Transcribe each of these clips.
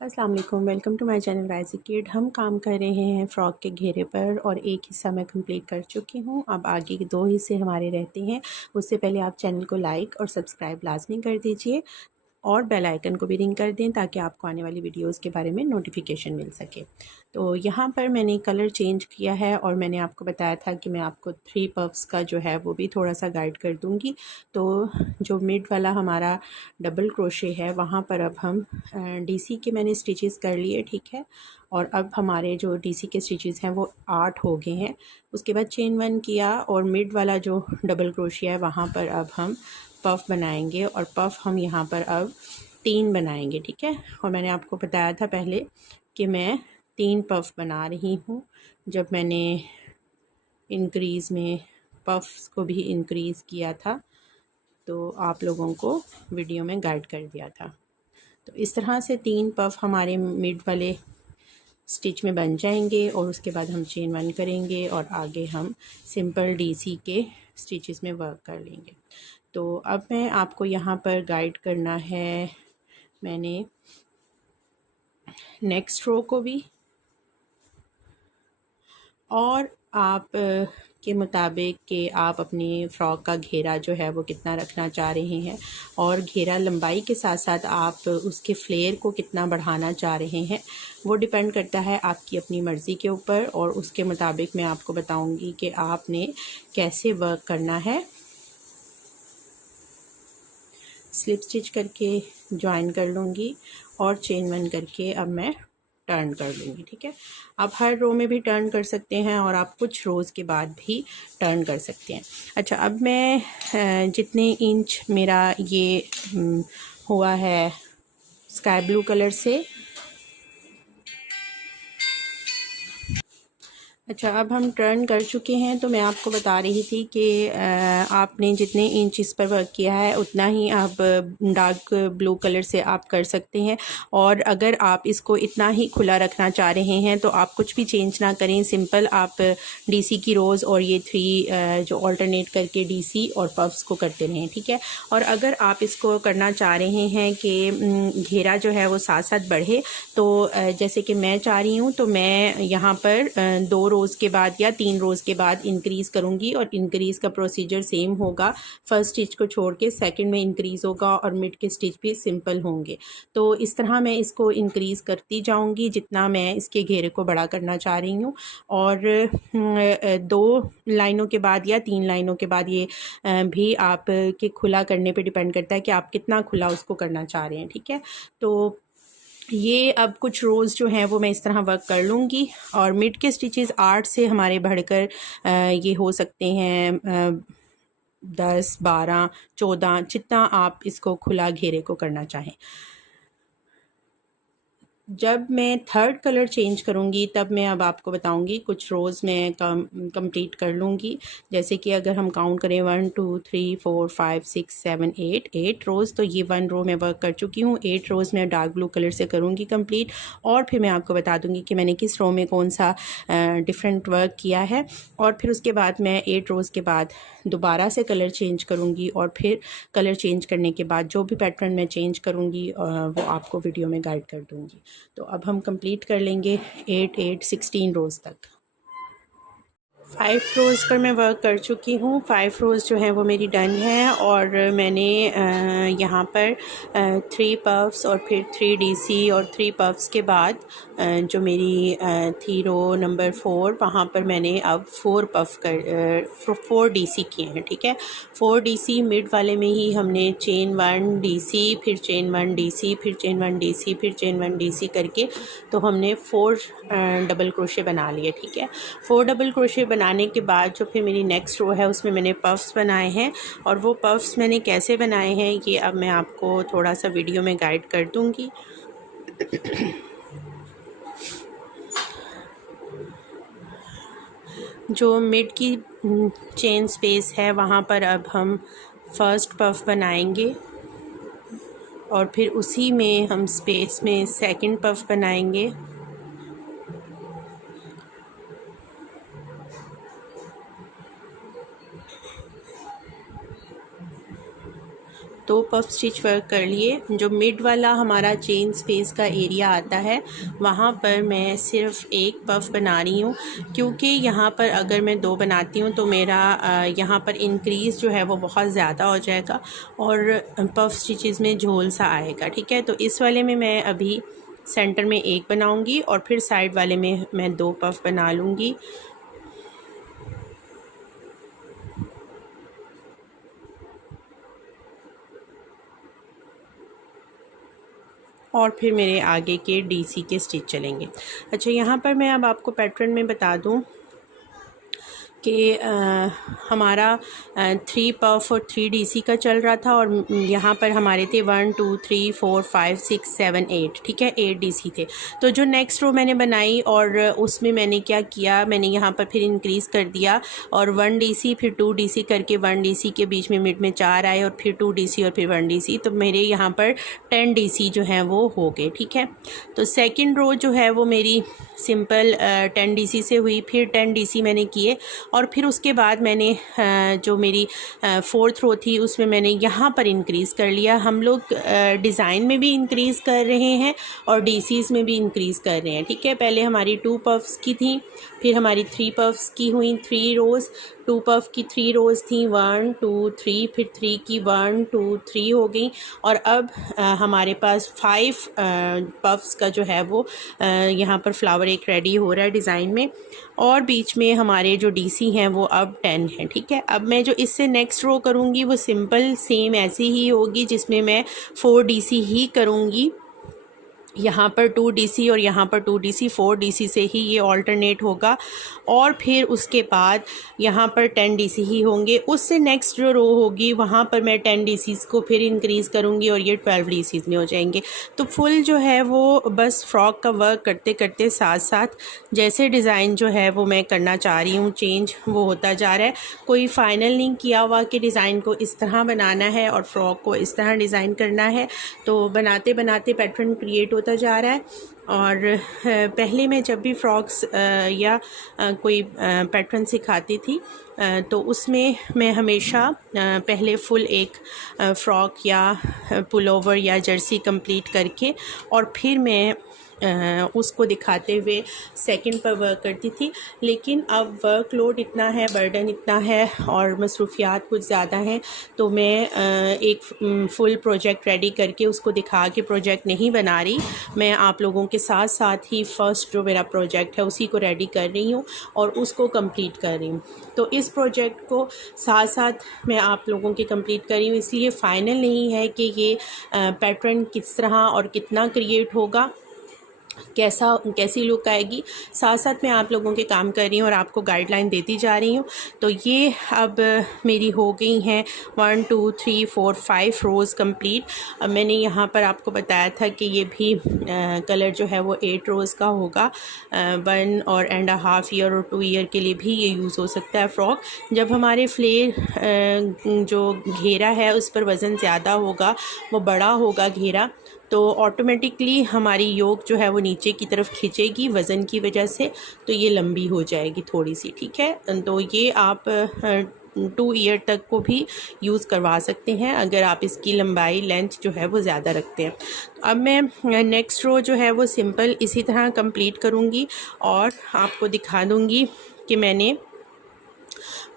अस्सलाम वालेकुम, welcome to my channel Raizy Kid. हम काम कर रहे हैं फ़्रॉक के घेरे पर और एक हिस्सा मैं कंप्लीट कर चुकी हूँ। अब आगे के 2 हिस्से हमारे रहते हैं। उससे पहले आप चैनल को लाइक और सब्सक्राइब लाज़मी कर दीजिए और बेल आइकन को भी रिंग कर दें ताकि आपको आने वाली वीडियोस के बारे में नोटिफिकेशन मिल सके। तो यहाँ पर मैंने कलर चेंज किया है और मैंने आपको बताया था कि मैं आपको 3 पफ्स का जो है वो भी थोड़ा सा गाइड कर दूँगी। तो जो मिड वाला हमारा डबल क्रोशे है वहाँ पर अब हम डीसी के मैंने स्टिचेस कर लिए, ठीक है। और अब हमारे जो डीसी के स्टिचेस हैं वो 8 हो गए हैं। उसके बाद चेन 1 किया और मिड वाला जो डबल क्रोशिया है वहाँ पर अब हम पफ़ बनाएंगे और पफ़ हम यहाँ पर अब 3 बनाएंगे, ठीक है। और मैंने आपको बताया था पहले कि मैं 3 पफ़ बना रही हूँ। जब मैंने इंक्रीज़ में पफ़्स को भी इंक्रीज़ किया था तो आप लोगों को वीडियो में गाइड कर दिया था। तो इस तरह से 3 पफ़ हमारे मिड वाले स्टिच में बन जाएंगे और उसके बाद हम चेन 1 करेंगे और आगे हम सिंपल डीसी के स्टिचेस में वर्क कर लेंगे। तो अब मैं आपको यहाँ पर गाइड करना है, मैंने नेक्स्ट रो को भी और आप के मुताबिक कि आप अपनी फ़्रॉक का घेरा जो है वो कितना रखना चाह रहे हैं और घेरा लंबाई के साथ साथ आप उसके फ्लेयर को कितना बढ़ाना चाह रहे हैं, वो डिपेंड करता है आपकी अपनी मर्ज़ी के ऊपर। और उसके मुताबिक मैं आपको बताऊंगी कि आपने कैसे वर्क करना है। स्लिप स्टिच करके जॉइन कर लूँगी और चेन 1 करके अब मैं टर्न कर लूँगी, ठीक है। आप हर रो में भी टर्न कर सकते हैं और आप कुछ रोज़ के बाद भी टर्न कर सकते हैं। अच्छा, अब मैं जितने इंच मेरा ये हुआ है स्काई ब्लू कलर से, अच्छा अब हम टर्न कर चुके हैं। तो मैं आपको बता रही थी कि आपने जितने इंच इस पर वर्क किया है उतना ही आप डार्क ब्लू कलर से आप कर सकते हैं। और अगर आप इसको इतना ही खुला रखना चाह रहे हैं तो आप कुछ भी चेंज ना करें, सिंपल आप डीसी की रोज़ और ये 3 जो ऑल्टरनेट करके डीसी और पफ्स को करते रहें, ठीक है। और अगर आप इसको करना चाह रहे हैं कि घेरा जो है वो साथ साथ बढ़े तो जैसे कि मैं चाह रही हूँ तो मैं यहाँ पर 2 रोज़ के बाद या 3 रोज़ के बाद इंक्रीज़ करूँगी और इंक्रीज़ का प्रोसीजर सेम होगा। फर्स्ट स्टिच को छोड़ के सेकंड में इंक्रीज़ होगा और मिड के स्टिच भी सिंपल होंगे। तो इस तरह मैं इसको इंक्रीज़ करती जाऊँगी जितना मैं इसके घेरे को बड़ा करना चाह रही हूँ। और 2 लाइनों के बाद या 3 लाइनों के बाद ये भी आप के खुला करने पे डिपेंड करता है कि आप कितना खुला उसको करना चाह रहे हैं, ठीक है। तो ये अब कुछ रोज़ जो हैं वो मैं इस तरह वर्क कर लूँगी और मिड के स्टिचेस 8 से हमारे बढ़कर ये हो सकते हैं 10, 12, 14, जितना आप इसको खुला घेरे को करना चाहें। जब मैं थर्ड कलर चेंज करूँगी तब मैं अब आपको बताऊँगी कुछ रोज़ मैं कंप्लीट कर लूँगी। जैसे कि अगर हम काउंट करें 1 2 3 4 5 6 7 8 रोज़, तो ये 1 रो मैं वर्क कर चुकी हूँ। 8 रोज़ मैं डार्क ब्लू कलर से करूँगी कंप्लीट और फिर मैं आपको बता दूँगी कि मैंने किस रो में कौन सा डिफरेंट वर्क किया है। और फिर उसके बाद मैं 8 रोज़ के बाद दोबारा से कलर चेंज करूँगी और फिर कलर चेंज करने के बाद जो भी पैटर्न मैं चेंज करूँगी वो आपको वीडियो में गाइड कर दूँगी। तो अब हम कंप्लीट कर लेंगे 8 8 16 रोज़ तक। 5 रोज़ पर मैं वर्क कर चुकी हूँ। 5 रोज़ जो है वो मेरी डन है और मैंने यहाँ पर 3 पफ्स और फिर 3 डीसी और 3 पफ्स के बाद जो मेरी थी रो नंबर 4, वहाँ पर मैंने अब 4 पफ कर 4 डीसी किए हैं, ठीक है। 4 डीसी मिड वाले में ही हमने चेन 1 डीसी, फिर चेन 1 डीसी, फिर चेन 1 डीसी, फिर चेन 1 डीसी करके तो हमने 4 डबल क्रोशे बना लिए, ठीक है। 4 डबल क्रोशे बनाने के बाद जो फिर मेरी नेक्स्ट रो है उसमें मैंने पफ्स बनाए हैं और वो पफ्स मैंने कैसे बनाए हैं ये अब मैं आपको थोड़ा सा वीडियो में गाइड कर दूँगी। जो मिड की चेन स्पेस है वहाँ पर अब हम फर्स्ट पफ बनाएंगे और फिर उसी में हम स्पेस में सेकंड पफ बनाएंगे दो पफ स्टिच वर्क कर लिए। जो मिड वाला हमारा चेन स्पेस का एरिया आता है वहाँ पर मैं सिर्फ एक पफ बना रही हूँ, क्योंकि यहाँ पर अगर मैं दो बनाती हूँ तो मेरा यहाँ पर इंक्रीज़ जो है वो बहुत ज़्यादा हो जाएगा और पफ स्टिचेस में झोल सा आएगा। ठीक है, तो इस वाले में मैं अभी सेंटर में एक बनाऊंगी और फिर साइड वाले में मैं दो पफ बना लूँगी। और फिर मेरे आगे के डीसी के स्टिच चलेंगे। अच्छा, यहाँ पर मैं अब आपको पैटर्न में बता दूँ कि हमारा 3 पफ और 3 डीसी का चल रहा था और यहाँ पर हमारे थे 1 2 3 4 5 6 7 8। ठीक है, 8 डीसी थे। तो जो नेक्स्ट रो मैंने बनाई और उसमें मैंने क्या किया, मैंने यहाँ पर फिर इंक्रीज़ कर दिया और 1 डीसी फिर 2 डीसी करके 1 डीसी के बीच में मिड में 4 आए और फिर 2 डीसी और फिर 1 डीसी, तो मेरे यहाँ पर 10 डीसी जो हैं वो हो गए। ठीक है, तो सेकेंड रो जो है वो मेरी सिंपल 10 डीसी से हुई, फिर 10 डीसी मैंने किए और फिर उसके बाद मैंने जो मेरी फोर्थ रो थी उसमें मैंने यहाँ पर इंक्रीज़ कर लिया। हम लोग डिज़ाइन में भी इंक्रीज़ कर रहे हैं और डीसीज़ में भी इंक्रीज़ कर रहे हैं। ठीक है, पहले हमारी 2 पफ्स की थी, फिर हमारी 3 पफ्स की हुई 3 रोज़, 2 पफ की 3 रोज़ थी 1 2 3, फिर 3 की 1 2 3 हो गई और अब हमारे पास 5 पफ्स का जो है वो यहाँ पर फ्लावर एक रेडी हो रहा है डिज़ाइन में और बीच में हमारे जो डीसी हैं वो अब 10 हैं। ठीक है, अब मैं जो इससे नेक्स्ट रो करूँगी वो सिंपल सेम ऐसी ही होगी जिसमें मैं 4 डीसी ही करूँगी। यहाँ पर 2 डीसी और यहाँ पर 2 डीसी, 4 डीसी से ही ये ऑल्टरनेट होगा और फिर उसके बाद यहाँ पर 10 डीसी ही होंगे। उससे नेक्स्ट जो रो होगी वहाँ पर मैं 10 डीसीज़ को फिर इंक्रीज़ करूँगी और ये 12 डीसीज़ में हो जाएंगे। तो फुल जो है वो बस फ्रॉक का वर्क करते करते साथ साथ जैसे डिज़ाइन जो है वो मैं करना चाह रही हूँ चेंज वो होता जा रहा है। कोई फ़ाइनल नहीं किया हुआ कि डिज़ाइन को इस तरह बनाना है और फ्रॉक को इस तरह डिज़ाइन करना है, तो बनाते बनाते पैटर्न क्रिएट होता जा रहा है। और पहले मैं जब भी फ्रॉक्स या कोई पैटर्न सिखाती थी तो उसमें मैं हमेशा पहले फुल एक फ़्रॉक या पुलोवर या जर्सी कंप्लीट करके और फिर मैं उसको दिखाते हुए सेकंड पर वर्क करती थी। लेकिन अब वर्कलोड इतना है, बर्डन इतना है और मसरूफियात कुछ ज़्यादा हैं, तो मैं एक फुल प्रोजेक्ट रेडी करके उसको दिखा के प्रोजेक्ट नहीं बना रही। मैं आप लोगों के साथ साथ ही फ़र्स्ट जो मेरा प्रोजेक्ट है उसी को रेडी कर रही हूँ और उसको कंप्लीट कर रही हूँ। तो इस प्रोजेक्ट को साथ साथ मैं आप लोगों के कंप्लीट कर रही हूँ, इसलिए फ़ाइनल नहीं है कि ये पैटर्न किस तरह और कितना क्रिएट होगा, कैसी लुक आएगी। साथ साथ मैं आप लोगों के काम कर रही हूँ और आपको गाइडलाइन देती जा रही हूँ। तो ये अब मेरी हो गई हैं 1 2 3 4 5 रोज़ कंप्लीट। अब मैंने यहाँ पर आपको बताया था कि ये भी कलर जो है वो 8 रोज़ का होगा। 1.5 ईयर और 2 ईयर के लिए भी ये यूज़ हो सकता है फ्रॉक। जब हमारे फ्लेयर जो घेरा है उस पर वज़न ज़्यादा होगा, वो बड़ा होगा घेरा, तो ऑटोमेटिकली हमारी योक जो है वो नीचे की तरफ खींचेगी वज़न की वजह से, तो ये लंबी हो जाएगी थोड़ी सी। ठीक है, तो ये आप 2 ईयर तक को भी यूज़ करवा सकते हैं अगर आप इसकी लंबाई लेंथ जो है वो ज़्यादा रखते हैं। अब मैं नेक्स्ट रो जो है वो सिंपल इसी तरह कंप्लीट करूँगी और आपको दिखा दूँगी कि मैंने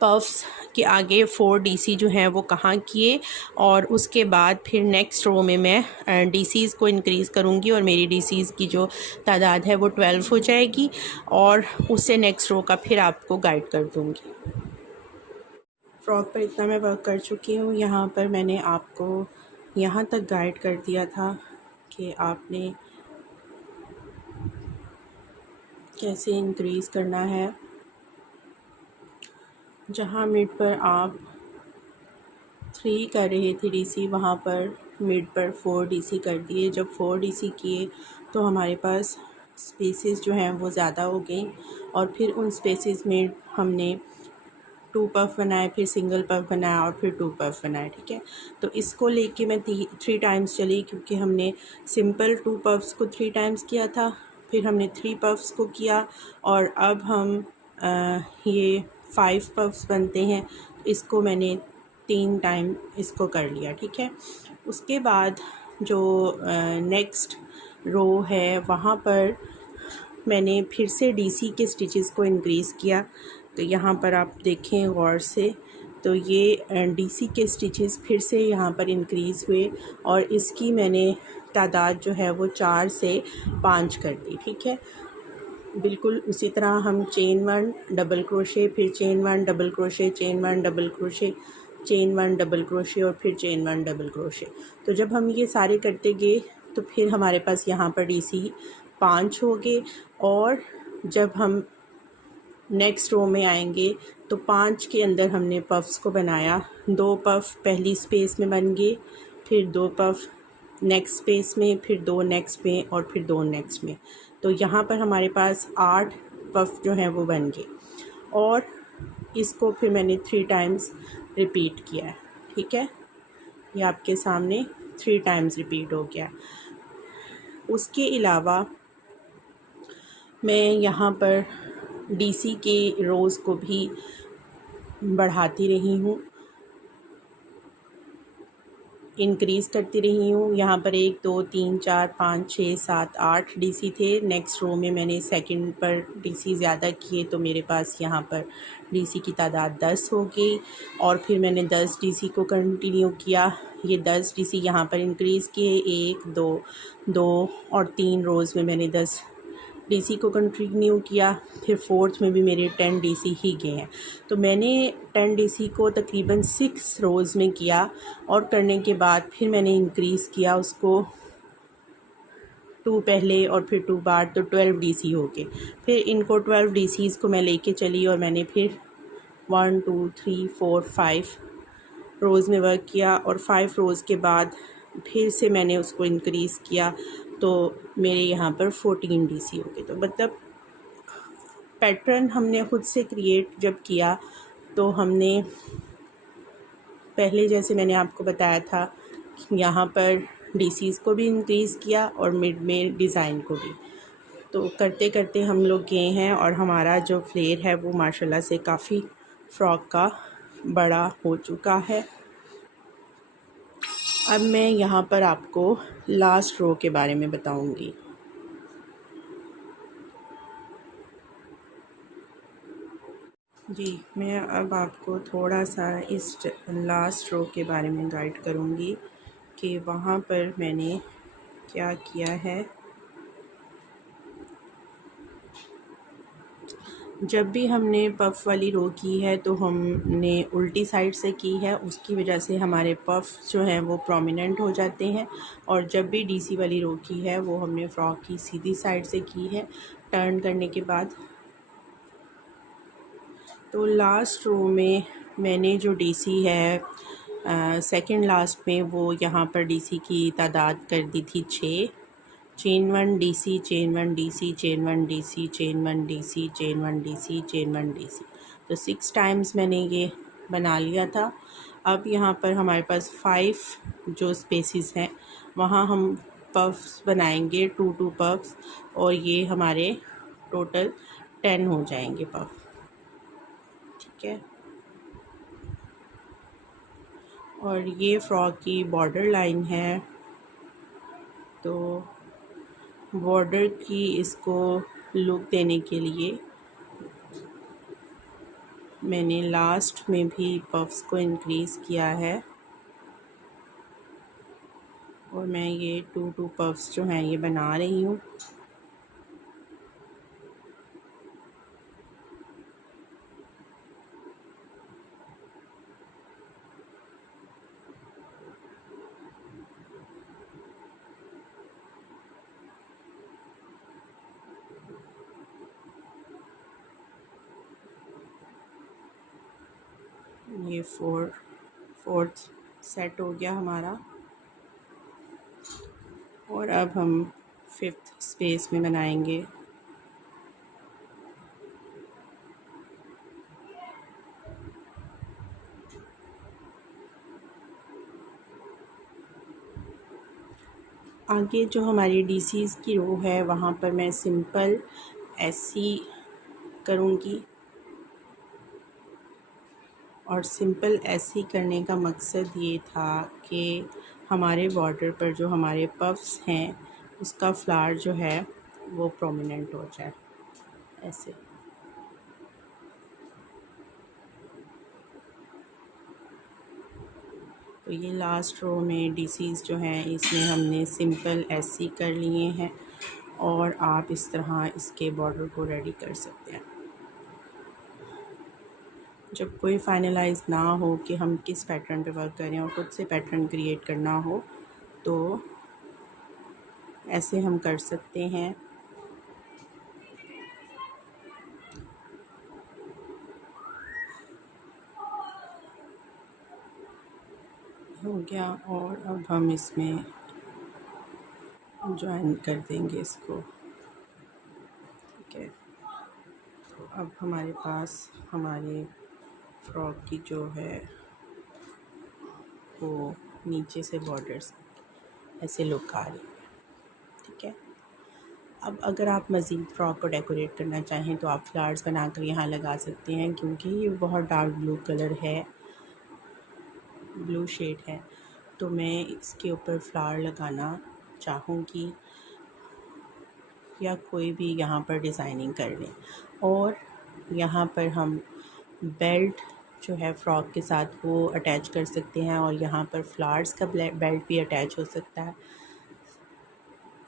पफ्स के आगे 4 डीसी जो हैं वो कहाँ किए और उसके बाद फिर नेक्स्ट रो में मैं डीसीज़ को इंक्रीज़ करूँगी और मेरी डीसीज़ की जो तादाद है वो 12 हो जाएगी और उससे नेक्स्ट रो का फिर आपको गाइड कर दूँगी। फ्रॉक पर इतना मैं वर्क कर चुकी हूँ। यहाँ पर मैंने आपको यहाँ तक गाइड कर दिया था कि आपने कैसे इंक्रीज़ करना है। जहाँ मिड पर आप 3 कर रहे थे डीसी, वहाँ पर मिड पर 4 डीसी कर दिए। जब 4 डीसी किए तो हमारे पास स्पेसेस जो हैं वो ज़्यादा हो गई और फिर उन स्पेसेस में हमने 2 पफ बनाए, फिर सिंगल पफ बनाया और फिर 2 पफ बनाए। ठीक है, तो इसको लेके मैं 3 टाइम्स चली, क्योंकि हमने सिंपल 2 पफ्स को 3 टाइम्स किया था, फिर हमने 3 पफ्स को किया और अब हम ये 5 पफ्स बनते हैं। इसको मैंने 3 टाइम इसको कर लिया, ठीक है। उसके बाद जो नेक्स्ट रो है वहाँ पर मैंने फिर से डीसी के स्टिचेस को इंक्रीज़ किया। तो यहाँ पर आप देखें गौर से, तो ये डीसी के स्टिचेस फिर से यहाँ पर इंक्रीज़ हुए और इसकी मैंने तादाद जो है वो 4 से 5 कर दी, ठीक है। बिल्कुल उसी तरह हम चेन 1 डबल क्रोशे, फिर chain 1 double crochet, chain 1 double crochet, chain 1 double crochet और फिर चेन 1 डबल क्रोशे। तो जब हम ये सारे करते गए तो फिर हमारे पास यहाँ पर डीसी 5 हो गए। और जब हम नेक्स्ट रो में आएंगे तो 5 के अंदर हमने पफ्स को बनाया। 2 पफ पहली स्पेस में बन गए, फिर 2 पफ नेक्स्ट स्पेस में, फिर 2 नेक्स्ट में और फिर 2 नेक्स्ट में। तो यहाँ पर हमारे पास 8 पफ जो हैं वो बन गए और इसको फिर मैंने 3 टाइम्स रिपीट किया है, ठीक है। ये आपके सामने 3 टाइम्स रिपीट हो गया। उसके अलावा मैं यहाँ पर डीसी के रोज़ को भी बढ़ाती रही हूँ, इंक्रीज़ करती रही हूँ। यहाँ पर 1 2 3 4 5 6 7 8 डीसी थे। नेक्स्ट रो में मैंने सेकंड पर डीसी ज़्यादा किए तो मेरे पास यहाँ पर डीसी की तादाद 10 हो गई और फिर मैंने 10 डीसी को कंटिन्यू किया। ये 10 डीसी यहाँ पर इंक्रीज़ किए, 1 2 2 और 3 रोज़ में मैंने 10 डीसी को कंटिन्यू किया। फिर फोर्थ में भी मेरे 10 डीसी ही गए हैं। तो मैंने 10 डीसी को तकरीबन 6 रोज़ में किया और करने के बाद फिर मैंने इंक्रीज़ किया उसको 2 पहले और फिर 2 बाद, तो 12 डीसी हो गए। फिर इनको 12 डीसीज़ को मैं लेके चली और मैंने फिर 1 2 3 4 5 रोज़ में वर्क किया और 5 रोज़ के बाद फिर से मैंने उसको इंक्रीज़ किया तो मेरे यहाँ पर 14 डीसी हो गए। तो मतलब पैटर्न हमने ख़ुद से क्रिएट जब किया तो हमने पहले जैसे मैंने आपको बताया था यहाँ पर डीसीज़ को भी इंक्रीज़ किया और मिड में डिज़ाइन को भी। तो करते करते हम लोग गए हैं और हमारा जो फ्लेयर है वो माशाल्लाह से काफ़ी फ्रॉक का बड़ा हो चुका है। अब मैं यहाँ पर आपको लास्ट रो के बारे में बताऊँगी। जी, मैं अब आपको थोड़ा सा इस लास्ट रो के बारे में गाइड करूँगी कि वहाँ पर मैंने क्या किया है। जब भी हमने पफ़ वाली रो की है तो हमने उल्टी साइड से की है, उसकी वजह से हमारे पफ़ जो हैं वो प्रोमिनेंट हो जाते हैं। और जब भी डीसी वाली रो की है वो हमने फ्रॉक की सीधी साइड से की है टर्न करने के बाद। तो लास्ट रो में मैंने जो डीसी है सेकंड लास्ट में वो यहाँ पर डीसी की तादाद कर दी थी 6। Chain 1 DC, chain 1 DC, chain 1 DC, chain 1 DC, chain 1 DC, chain 1 DC. तो 6 टाइम्स मैंने ये बना लिया था। अब यहाँ पर हमारे पास 5 जो स्पेसेस हैं वहाँ हम पफ्स बनाएंगे, 2 पफ्स, और ये हमारे टोटल 10 हो जाएंगे पफ, ठीक है। और ये फ्रॉक की बॉर्डर लाइन है। तो बॉर्डर की इसको लुक देने के लिए मैंने लास्ट में भी पफ्स को इंक्रीज़ किया है और मैं ये 2 पफ्स जो हैं ये बना रही हूँ। ये फोर्थ सेट हो गया हमारा और अब हम 5th स्पेस में बनाएंगे। आगे जो हमारी डीसीज़ की रो है वहाँ पर मैं सिंपल ऐसी करूँगी। और सिंपल ऐसे करने का मकसद ये था कि हमारे बॉर्डर पर जो हमारे पफ्स हैं उसका फ्लावर जो है वो प्रोमिनेंट हो जाए ऐसे। तो ये लास्ट रो में डीसीज जो हैं इसमें हमने सिंपल ऐसे कर लिए हैं और आप इस तरह इसके बॉर्डर को रेडी कर सकते हैं। जब कोई फाइनलाइज ना हो कि हम किस पैटर्न पे वर्क करें और खुद से पैटर्न क्रिएट करना हो तो ऐसे हम कर सकते हैं। हो गया और अब हम इसमें ज्वाइन कर देंगे इसको। ठीक है, तो अब हमारे पास हमारे फ्रॉक की जो है वो नीचे से बॉर्डर्स ऐसे लुक आ रही है। ठीक है, अब अगर आप मज़ीद फ़्रॉक को डेकोरेट करना चाहें तो आप फ्लावर्स बनाकर यहाँ लगा सकते हैं, क्योंकि ये बहुत डार्क ब्लू कलर है, ब्लू शेड है, तो मैं इसके ऊपर फ्लावर लगाना चाहूँगी या कोई भी यहाँ पर डिज़ाइनिंग कर लें। और यहाँ पर हम बेल्ट जो है फ़्रॉक के साथ वो अटैच कर सकते हैं और यहाँ पर फ्लावर्स का बेल्ट भी अटैच हो सकता है।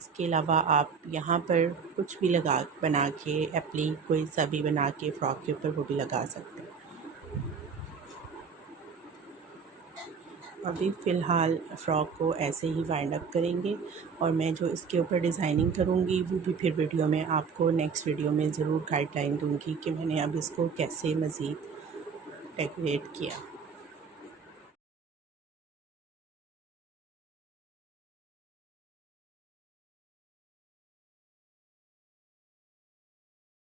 इसके अलावा आप यहाँ पर कुछ भी बना के एप्लीक कोई सा भी बना के फ़्रॉक के ऊपर वो भी लगा सकते हैं। अभी फ़िलहाल फ़्रॉक को ऐसे ही वाइंड अप करेंगे और मैं जो इसके ऊपर डिज़ाइनिंग करूँगी वो भी फिर वीडियो में आपको नेक्स्ट वीडियो में ज़रूर गाइडलाइन दूँगी कि मैंने अब इसको कैसे मज़ीद डेकोरेट किया।